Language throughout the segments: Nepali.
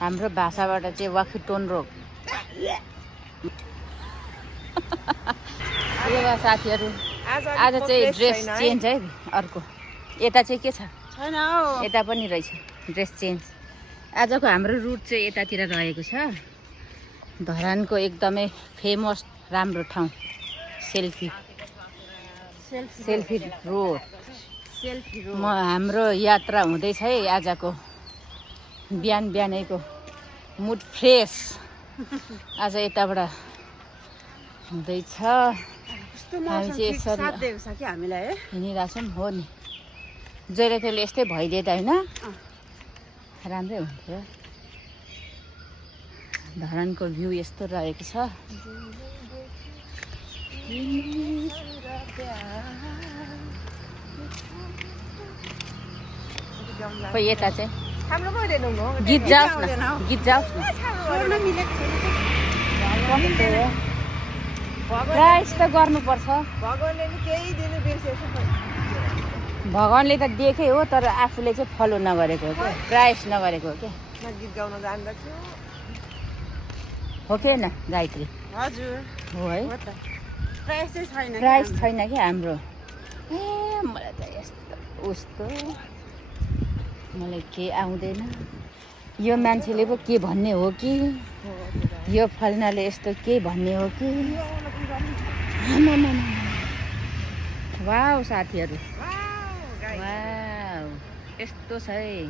हाम्रो भाषाबाट चाहिँ वाखुटोन रोग। साथीहरू आज चाहिँ ड्रेस चेन्ज है। अर्को यता चाहिँ के छ? छैन हौ, यता पनि रहेछ ड्रेस चेन्ज। आजको हाम्रो रुट चाहिँ यतातिर रहेको छ। धरानको एकदमै फेमस राम्रो ठाउँ सेल्फी रोड। हाम्रो यात्रा हुँदैछ है आजको। बिहान बिहानैको मुड फ्रेस आज यताबाट हुँदैछ। हामी चाहिँ यसरी हिँडिरहेको छौँ। हो नि, जहिले तहिले यस्तै भइदिए त होइन राम्रै हुन्थ्यो। धरानको भ्यू यस्तो रहेको छ। खोइ यता चाहिँ गीत जाओस् न, गीत जाओस् न। प्राइस त गर्नुपर्छ। भगवानले त देखे हो, तर आफूले चाहिँ फलो नगरेको हो क्या, प्राइस नगरेको हो क्या। गीत गाउन जान्दछु हो कि न गायत्री? हजुर हो है। प्राइस छैन कि हाम्रो। ए मलाई त यस्तो उस्तो मलाई के आउँदैन। यो मान्छेले पो के भन्ने हो कि, यो फल्नाले यस्तो के भन्ने हो कि। वाउ साथीहरू, वाउ यस्तो छ है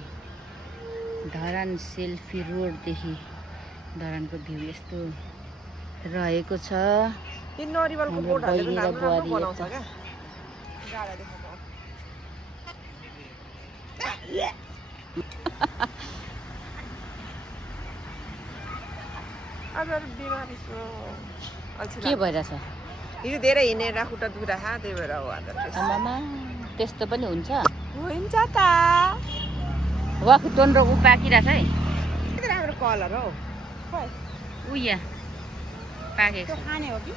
धरान सेल्फी रोडदेखि धरानको भ्यू यस्तो रहेको छ। हाम्रो बहिनी र बुहारी के भइरहेछ? हिजो धेरै हिँडेर खुट्टा दुख्दा त्यही भएर हो। आमामा त्यस्तो पनि हुन्छ? हुन्छ त। वाखुटोन रोग पाकिरहेछ है। कति राम्रो कलर हौ। उया पाकेको खाने हो कि?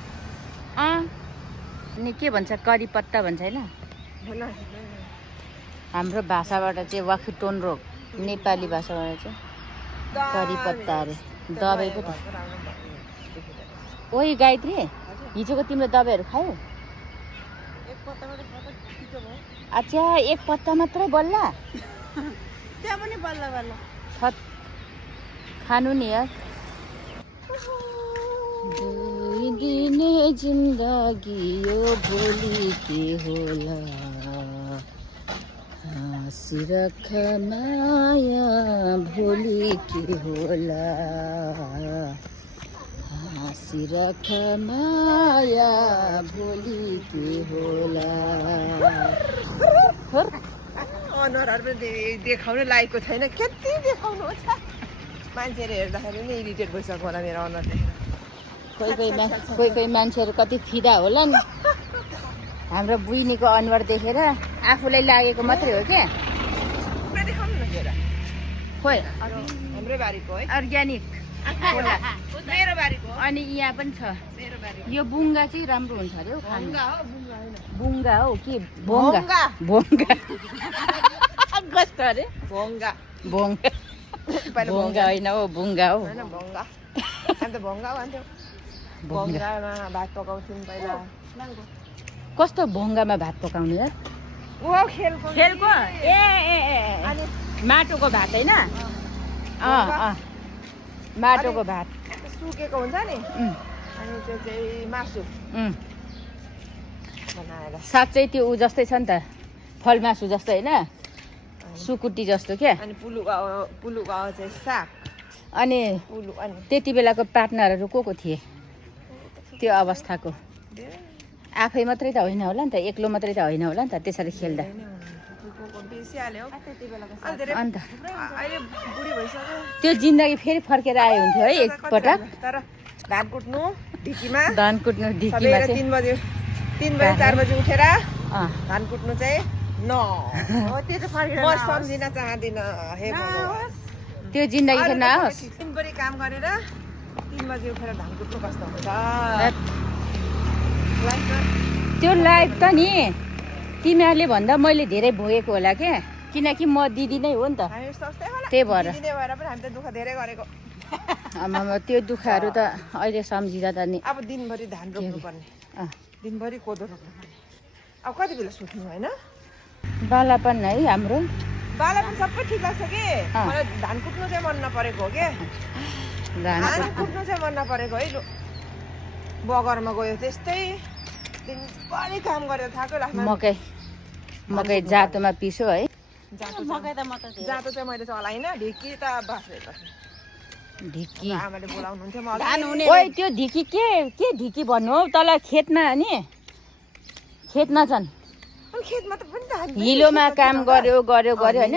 अनि के भन्छ, करी पत्ता भन्छ होइन? हाम्रो भाषाबाट चाहिँ वाखुटोन रोग, नेपाली भाषाबाट चाहिँ करी पत्ता अरे। दबाई पो त। ओइ गायत्री, हिजोको तिम्रो दबाईहरू खायौ? अच्छा, एक पत्ता मात्रै बल्ला? त्यहाँ पनि बल्ल बल्ल खानु नि यार। दुई दिने जिन्दगी यो भोलि के होला, हाँसिरख माया भोलि के होला, हाँसिरख माया भोलि के होला। अनुहारहरू पनि देखाउनु लायकको छैन। कति देखाउनु छ, मान्छेहरू हेर्दाखेरि नै इरिटेट भइसक्यो होला मेरो अनुहार देखेर। कोही मान्छेहरू कति फिदा होला नि हाम्रो बुइनीको अनुहार देखेर। आफूलाई लागेको मात्रै हो क्या। खोइ हाम्रै बारीको है, अर्ग्यानिक मेरो बारीको। अनि यहाँ पनि छ मेरो बारीको। यो बुङ्गा चाहिँ राम्रो हुन्छ अरे हौ खानु। बुङ्गा हो कि भोङ्गा? भोङ्गा कस्तो अरे? भोङ्गा भोङ्गा होइन हो, बुङ्गा हो। भोङ्गा अन्त भोङ्गा भन्थ्यो। भोङ्गामा भात पकाउँथ्यौँ पहिला। कस्तो भोङ्गामा भात पकाउने यार? खेलको ए अनि माटोको भात होइन? माटोको भात सुकेको हुन्छ नि, अनि त्यो चाहिँ मासु बनाएर। साँच्चै त्यो ऊ जस्तै छ नि त, फलमासु जस्तो होइन? सुकुटी जस्तो क्या। अनि पुलुगाउँ चाहिँ साग। अनि त्यति बेलाको पार्टनरहरू को थिए त्यो अवस्थाको? आफै मात्रै त होइन होला नि त, एक्लो मात्रै त होइन होला नि त त्यसरी खेल्दा। अन्त त्यो जिन्दगी फेरि फर्केर आयो हुन्थ्यो है एकपटक। तर धान कुट्नु ढिकीमा, 3 बजे 4 बजे उठेर धान कुट्नु चाहिँ म सम्झिन चाहदिनँ। हे भगवान्, त्यो जिन्दगी चाहिँ नहोस्। दिनभरि काम गरेर 3 बजे उठेर धान कुट्नु कस्तो हुन्छ? त्यो लाइफ त नि तिमीहरूले भन्दा मैले धेरै भोगेको होला के। किनकि म दिदी नै हो नि त हामी सस्तै होला त्यही भएर दिदी भएर पनि हामी त दुःख धेरै गरेको आमामा त्यो दुःखहरू त अहिले सम्झिँदा त नि अब दिनभरि धान रोप्नुपर्ने दिनभरि कोदो रोप्नुपर्ने अब कति बेला सुत्नु होइन बालापन है हाम्रो बाला पनि सबै ठिक लाग्छ कि मलाई धान कुट्नु चाहिँ मन नपरेको हो क्या धान कुट्नु चाहिँ मन नपरेको है बगरमा गयो त्यस्तै दिनभरि काम गरेर थाक्यो लाग्छ मकै जातोमा पिसो है जातो चाहिँ मैले चलाइनँ ढिकी त बाँच्दै ढिकी आमाले बोलाउनुहुन्थ्यो ओइ त्यो ढिकी के ढिकी भन्नु हौ तल खेतमा नि खेतमा छन् खेतमा त पनि धान हिलोमा काम गर्यो होइन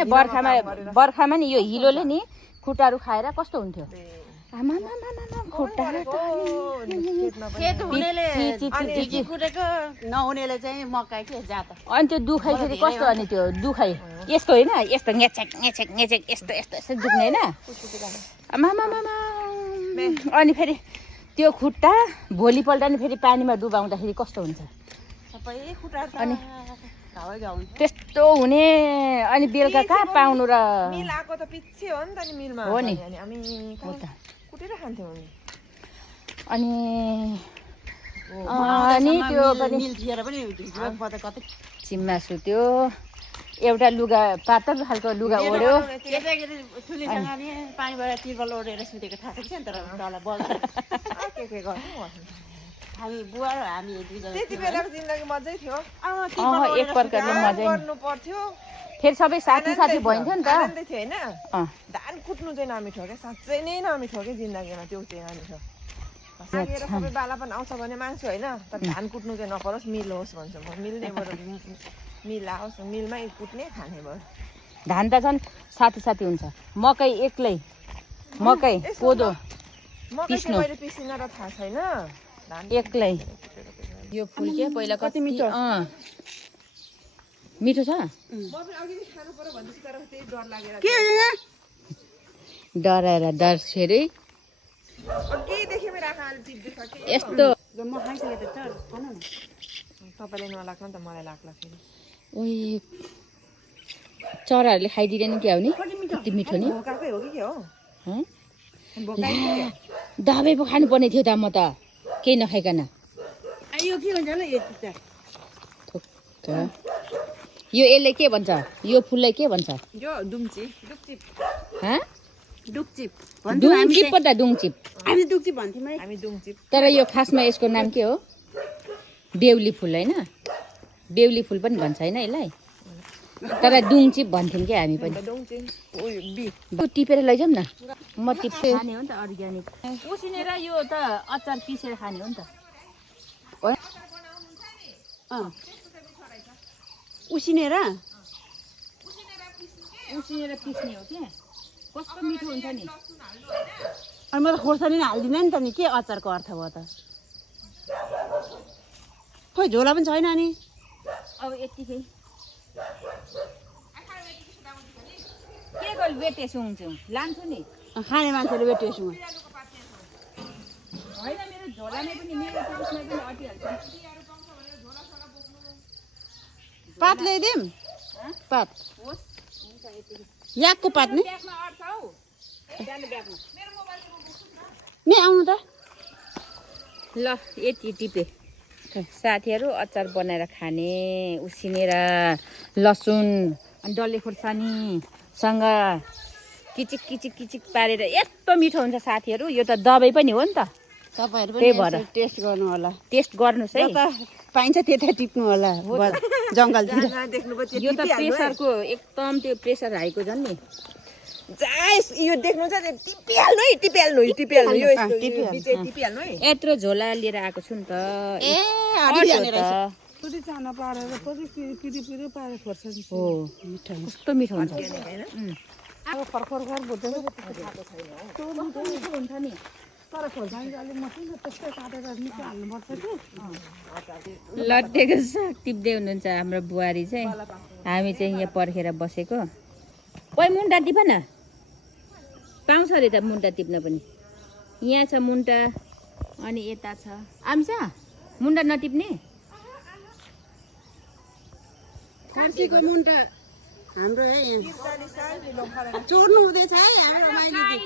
बर्खामा नि यो हिलोले नि खुट्टाहरू खाएर कस्तो हुन्थ्यो नहुनेले चाहिँ मकै के जात अनि त्यो दुखाइ फेरि कस्तो अनि त्यो दुखाइ यस्तो होइन यस्तो ङेचेक यस्तो दुख्ने होइन अनि फेरि त्यो खुट्टा भोलिपल्ट नि फेरि पानीमा डुबाउँदाखेरि कस्तो हुन्छ अनि त्यस्तो हुने अनि बेलुका कहाँ पाउनु र मिल आएको त पिच्छे हो नि त नि मिलमा हो नि हामी कुटेर खान्थ्यौँ अनि त्यो पनि सिममा सुत्यो एउटा लुगा पातल खालको लुगा ओढ्यो पानीबाट तिर्पल ओढेर सुतेको थाहा थियो नि तर तल बगाएर हामी बुवा र हामी त्यति बेलाको जिन्दगी मजै थियो एक प्रकारले मजै गर्नु पर्थ्यो फेरि सबै साथी भइन्थ्यो नि त आनन्दै थियो होइन धान कुट्नु चाहिँ नमिठो क्या साँच्चै नै नमिठो क्या जिन्दगीमा त्यो चाहिँ नमिठो सागेर सबै बालापन आउँछ भने मान्छु होइन तर धान कुट्नु चाहिँ नपरोस् मिल होस् भन्छु म मिल्ने बरु मिल आओस् मिलमै कुट्ने खाने भयो धान त झन् साथी हुन्छ मकै एक्लै मकै कोदो पिस्नु मैले पिसिन र थाहा छैन एक्लै यो फुल के पहिला कति मिठो मिठो छ डराएर डर्सेरै यस्तो तपाईँले नलाग्छ नि त मलाई लाग्ला फेरि ओइ चराहरूले खाइदिँदैन क्या हो नि कति मिठो नि भोकाकै हो कि के हो दबाई पो खानुपर्ने थियो त म त केही नखाइकन यो के भन्छ यो यसले के भन्छ यो फुललाई के भन्छ यो डुम्चिप डुङचिप पो त डुङचिप हामी दुक्चिप भन्थ्यौँ है हामी डुङचिप तर यो खासमा यसको नाम के हो बेहुली फुल होइन बेहुली फुल पनि भन्छ होइन यसलाई तर डुङचिप भन्थ्यौँ क्या हामी पनि टिपेर लैजाउँ न म टिप्छु खाने हो नि त अर्ग्यानिक उसिनेर यो त अचार पिसेर खाने हो नि त उसिनेर पिस्ने हो क्या कस्तो मिठो हुन्छ नि अनि म त खोर्सानी हाल्दिनँ नि त नि के अचारको अर्थ भयो त खोइ झोला पनि छैन नि अब यतिकै के गर्नु बेटेछु लान्छु नि खाने मान्छेले बेटेछु होइन मेरो झोलामै पनि मेरो पुरुषमै पनि अटिहाल्छ पात ल्याइदिउँ पात याकको पात नि नि आउनु त ल यति टिपे साथीहरू अचार बनाएर खाने उसिनेर लसुन अनि डल्ले खोर्सानीसँग किचिक पारेर यस्तो मिठो हुन्छ साथीहरू यो त दबाई पनि हो नि त तपाईँहरू त्यही भएर पनि टेस्ट गर्नु होला टेस्ट गर्नुहोस् है पाइन्छ त्यता टिप्नु होला जङ्गलतिर यो त प्रेसरको एकदम त्यो प्रेसर हाईको झन् नि यो देख्नु चाहिँ टिपिहाल्नु है यत्रो झोला लिएर आएको छु नि त कस्तो मिठो हुन्छ लट्टेको साग टिप्दै हुनुहुन्छ हाम्रो बुहारी चाहिँ हामी चाहिँ यहाँ पर्खेर बसेको ओइ मुन्टा टिप न पाउँछ अरे त मुन्टा टिप्न पनि यहाँ छ मुन्टा अनि यता छ आम्छ मुन्टा नटिप्ने फर्सीको मुन्टा हाम्रो है यहाँ 40 साल ढिलो परेको चोर्नु हुँदैछ है हाम्रो माइलीले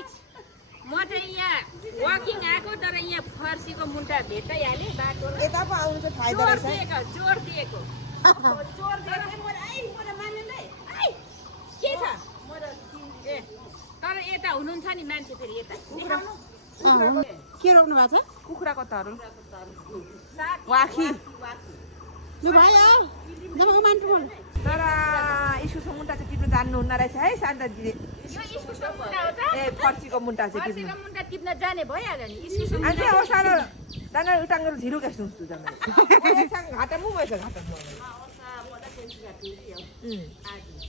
म चाहिँ यहाँ वकिङ आएको तर यहाँ फर्सीको मुन्टा भेटाइहालेँ बाटो यता पो आउनु चाहिँ फाइदा रहेछ है जोर दिएको के छ ए तर यता हुनुहुन्छ नि मान्छे फेरि यता के रोप्नु भएको छ कुखुराको तरुल वाखी लु भयो जब मान्छु मन तर इस्कुसको मुन्टा चाहिँ टिप्नु जान्नुहुन्न रहेछ है शान्ता दिदी यो इस्कुसको मुन्टा हो त ए फर्सीको मुन्टा चाहिँ टिप्नु फर्सीको मुन्टा टिप्न जाने भइहाल्यो नि इस्कुसको अनि चाहिँ सानो दाना उटाङ्गो झिरु केस नुस्तो जम्मै घाटा मु भएछ घाटा मु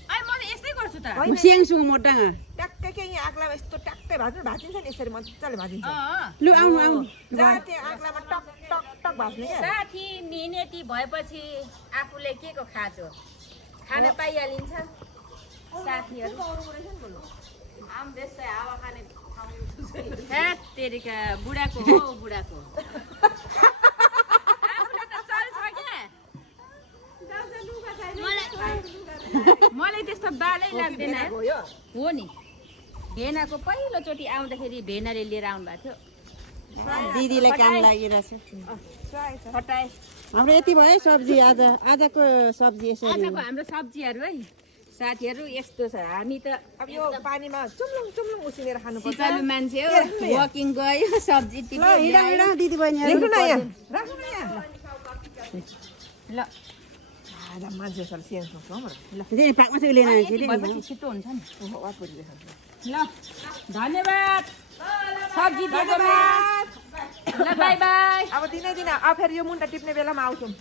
ai म त यस्तै गर्छु त स्याङसुङ मोटाङ ट्याक्कै के यहाँ आक्लामा यस्तो ट्याक्कै भाजिन्छ नि यसरी मजाले भाजिन्छ लु आउनु आउनु जहाँ त्यो आक्लामा टक टक टक भाज्ने क्या साथी मिहिनेती भएपछि आफूले के को खाँचो खान पाइहालिन्छ साथीहरू हेत तेरिका बुढाको हो बुढाको आफूलाई त चल्छ क्या मलाई त्यस्तो बालै लाग्दैन हो नि भेनाको पहिलोचोटि आउँदाखेरि भेनाले लिएर आउनु भएको थियो दिदीलाई काम लागिरहेछ हटाए हाम्रो यति भयो है सब्जी आजको सब्जी यसरी आजको हाम्रो सब्जीहरू है साथीहरू यस्तो छ हामी त अब यो पानीमा चुम्लुङ चुम्लुङ उसिनेर खानुपर्छ सिकालु मान्छे हो वकिङ गयो सब्जी टिप्यो हिँड हिँड दिदी बहिनीहरू राख्नु न यहाँ राख्नु न यहाँ ल आज मान्छे सर सिएन सक्छ हो ल दिदी पाकमा चाहिँ लिन यति भएपछि छिटो हुन्छ नि ल धन्यवाद सब्जी दिएको ल बाई बाई अब दिनै दिन अब फेरि यो मुन्टा टिप्ने बेलामा आउँछौँ